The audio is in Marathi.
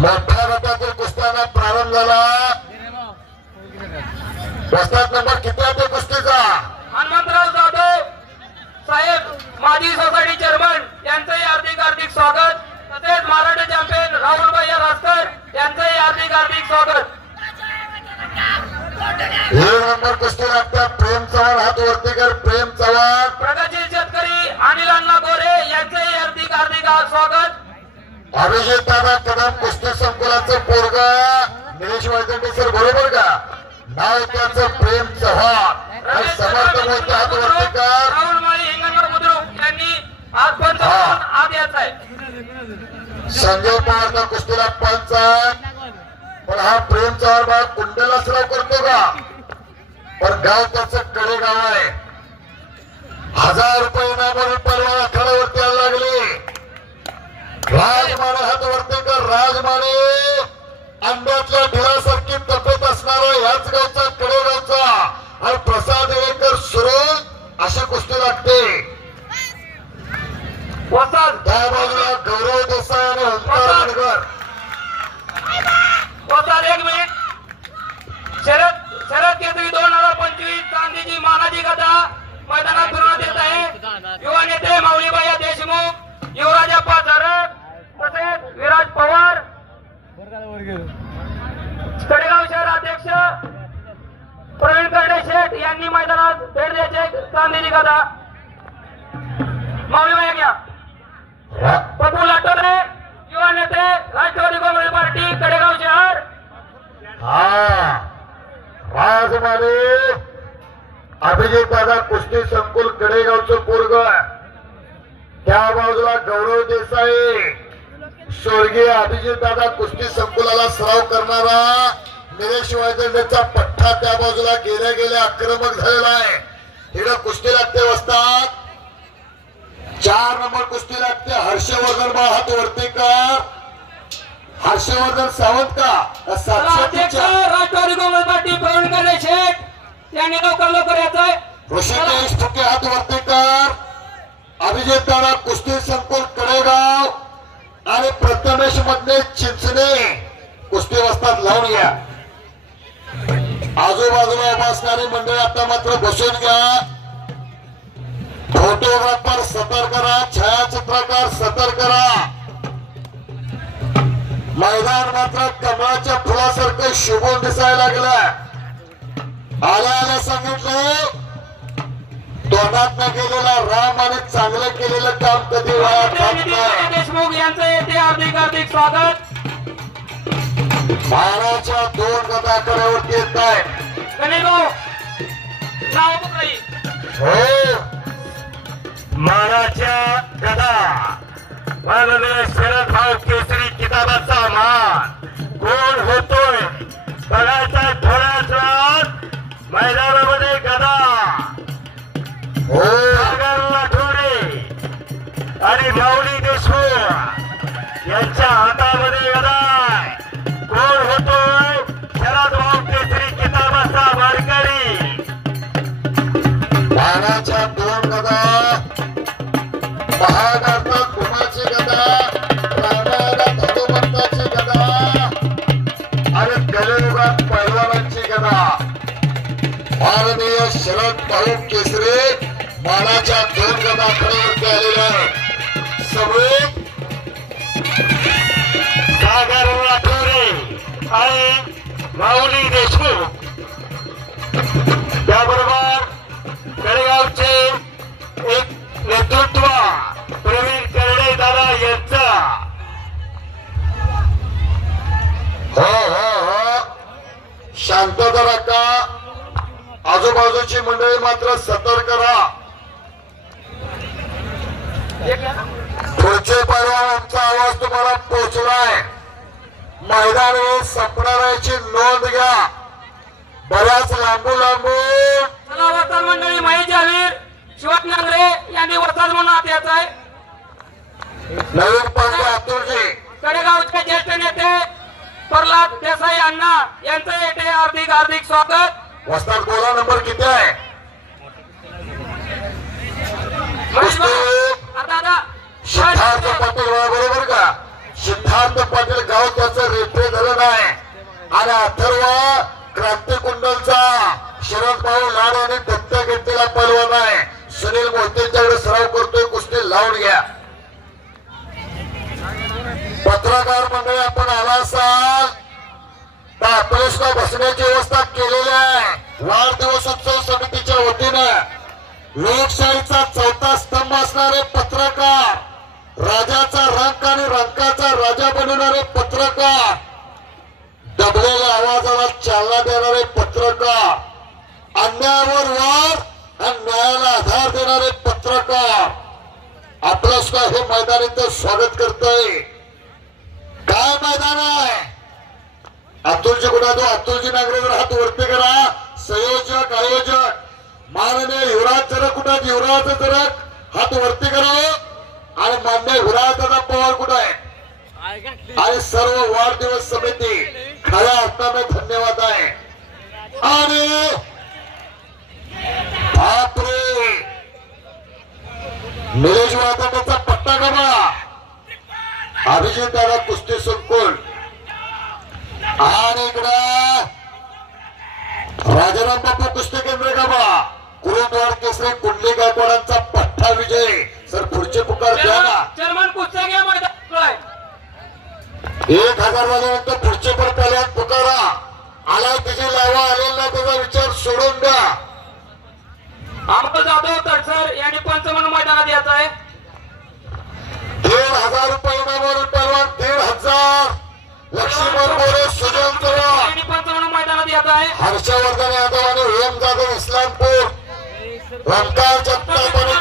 मोठ्या गटातील कुस्त्यांना प्रारंभ झाला। वस्ताद नंबर किती आहे कुस्तीचा? हनुमंतराव जाधव साहेब माजी सोसायटी चेअरमन यांचंही हार्दिक हार्दिक स्वागत। तसेच महाराष्ट्र चॅम्पियन राहुल भैया रासकर यांचंही हार्दिक हार्दिक स्वागत। एक नंबर कुस्ती लागतात प्रेम चव्हाण, हात वरती कर प्रेम चव्हाण। प्रगतशील शेतकरी अनिल अण्णा गोरे यांचंही हार्दिक हार्दिक स्वागत। अभिजित दादा कदम कुस्ती संकुलाचं पोरगा निलेश वायदंडे सर बरोबर का? नाव त्याचं प्रेम चव्हाण आणि समर्थ मोहिते हात वरती कर। राहुल माळी हिंगणकर बुद्रुक यांनी आज पंच आज यायचा आहे। संजय पवारचा कुस्तीला पंच आहे, पण हा प्रेम चव्हाण बा कुंडेला सराव करतो का? पण गाव त्याचं कडेगाव आहे। 1000 रुपये इनामाने परवा आखाड्यावरती यायला लागले। राजमाने हात वरती कर राजमाने, अंड्यातल्या ढिलासारखी तपेत असणारा याच गावचा कडेगावचा आणि प्रसाद येळेकर सुरू अशी कुस्ती लागते। वसाद त्या बाजूला गौरव देसाई आणि ओंकार मानकर। वसाद 1 मिनिट। शरद केसरी 2025 चांदीची मानाची गदा मैदानात फिरवण्यात येत आहे। युवा नेते माऊलीबाई देशमुख, युवराजप्पा झरक तसेच विराज पवार, कडेगाव शहर अध्यक्ष प्रवीण कर्णे शेठ यांनी मैदानात भेट द्यायचे। चांदीची गदा माऊलीबाई घ्या। पप्पू लाटोरे युवा नेते राष्ट्रवादी काँग्रेस पार्टी कडेगाव शहर। हा राजमाने अभिजित दादा कुस्ती संकुल कडेगावचं पोरग। त्या बाजूला गौरव देसाई स्वर्गीय अभिजित दादा कुस्ती संकुलाला सराव करणारा निलेश वायदंडेचा पठ्ठा त्या बाजूला गेल्या गेल्या आक्रमक झालेला आहे। इकडे कुस्ती लागते वस्ताद 4 नंबर कुस्ती लागते। हर्षवर्धन बा हात वरती कर। हर्षवर्धन सावंत का अध्यक्ष राष्ट्रवादी काँग्रेस पार्टी प्रवीण कर्णे शेठ यांनी लवकर यायचंय। ऋषिकेश ठुके हात वरती कर। अभिजित दादा कुस्ती संकुल कडेगाव आणि प्रथमेश मधले चिंचणे कुस्ती वस्ताद लावून घ्या। आजूबाजूला उभा असणारी मंडळी आता मात्र बसून घ्या। फोटोग्राफर सतर्क करा, छायाचित्रकार सतर्क करा। मैदान मात्र कमळाच्या फुलासारखं शोभून दिसायला लागलं। आल्या सांगितलं तोंडात गेलेला राम आणि चांगलं केलेलं काम कधी वाया जात नाही। देशमुख यांचं येथे हार्दिक हार्दिक स्वागत। महाराच्या 2 गदाकड्यावरती येत आहे। कडेगाव नाव कुठलंही हो मानाच्या गदा माननीय शरद भाऊ केसरी किताबाचा मान कोण होतोय बघायचा थोड्याच वेळात मैदानामध्ये गदा हो सागर लाठोडे आणि माऊली देशमुख यांच्या हातामध्ये गदा आहे। कोण होतोय शरद भाऊ केसरी किताबाचा मानकरी। महाराच्या 2 गदा महाभारतात भूमाची गदा, रामायणात हनुमंताची गदा आणि कलियुगात पैलवानांची गदा। माननीय शरद भाऊ केसरी मानाच्या 2 गदाखड्यावरती आलेले आहे। सगळे सागर लाठोरे आणि माऊली देशमुख त्याबरोबर कडेगावचे एक नेतृत्व प्रवीण कर्णे दादा यांचा। हो शांतता राखा। आजूबाजूची मंडळी मात्र सतर्क राहा। पुढचे पैलवानांचा आवाज तुम्हाला पोहोचलाय। मैदान संपणाऱ्याची नोंद घ्या। बऱ्याच लांबून चला वस्ताद मंडळी महेश जावीर शिवाजी नांगरे यांनी वस्ताद म्हणून आत यायचं आहे। नवीन पांडे अतुलजी कडेगावचे ज्येष्ठ नेते प्रल्हाद देसाई अण्णा यांचं येथे हार्दिक हार्दिक स्वागत। वस्ताद बोला नंबर किती आहे? दादा सिद्धार्थ पाटील बरोबर का? सिद्धार्थ पाटील गाव त्याचं आणि अथर्व क्रांती कुंडलचा शरद भाऊ लाड यांनी दत्तक घेतलेला पैलवान आहे. सुनील मोहितेंच्याकडे सराव करतोय. कुस्ती लावून घ्या. पत्रकार मंडळी आपण आला असाल तर आपल्या सुद्धा बसण्याची व्यवस्था केलेली आहे. वाढदिवस उत्सव समितीच्या वतीनं लोकशाहीचा चौथा स्तंभ असणारे पत्रकार, राजाचा रंक आणि रंकाचा राजा बनवणारे पत्रकार, दबलेल्या आवाजाला चालना देणारे पत्रकार, अन्यायावर वाद आणि न्यायाला आधार देणारे पत्रकार, आपलं सुद्धा हे मैदान इथं स्वागत करतोय. काय मैदान आहे? अतुलजी कुठे तो अतुलजी नागरे जर हात वरती करा. संयोजक आयोजक माननीय युवराज जरक कुठे? युवराज जरक हात वरती करा. आणि मान्य युवराजदादा पवार कुठे आहे? आणि सर्व वाढदिवस समिती खऱ्या अर्थाने धन्यवाद आहे. आणि बापरे, निलेश वादकाचा पट्टा गमा. अभिजित दादा कुस्ती संकुल आणि इकडं राजाराम बापू कुस्ती केंद्र गमा. कुरुद्वार केसरी कुंडली गायकवाडांचा पट्टा विजय. सर पुढचे पुकार द्या ना. चेअरमन कुस्त्या घ्या मैदान. 1000 वाजल्यानंतर पुढचे पण पहिल्यात पुकारा. आला त्याची लावा, आलेला नाही त्याचा विचार सोडून द्या. अमोल जाधव तडसर यांनी पंच म्हणून मैदानात यायचं आहे. 1,500 रुपये इनामावरील पहिलवान 1,500. लक्ष्मण मोरे, सुजन चव्हाण, यांनी पंच म्हणून मैदानात यायचं आहे. हर्षवर्धन यादव आणि ओम जाधव इस्लामपूर, रंकार जगताप आणि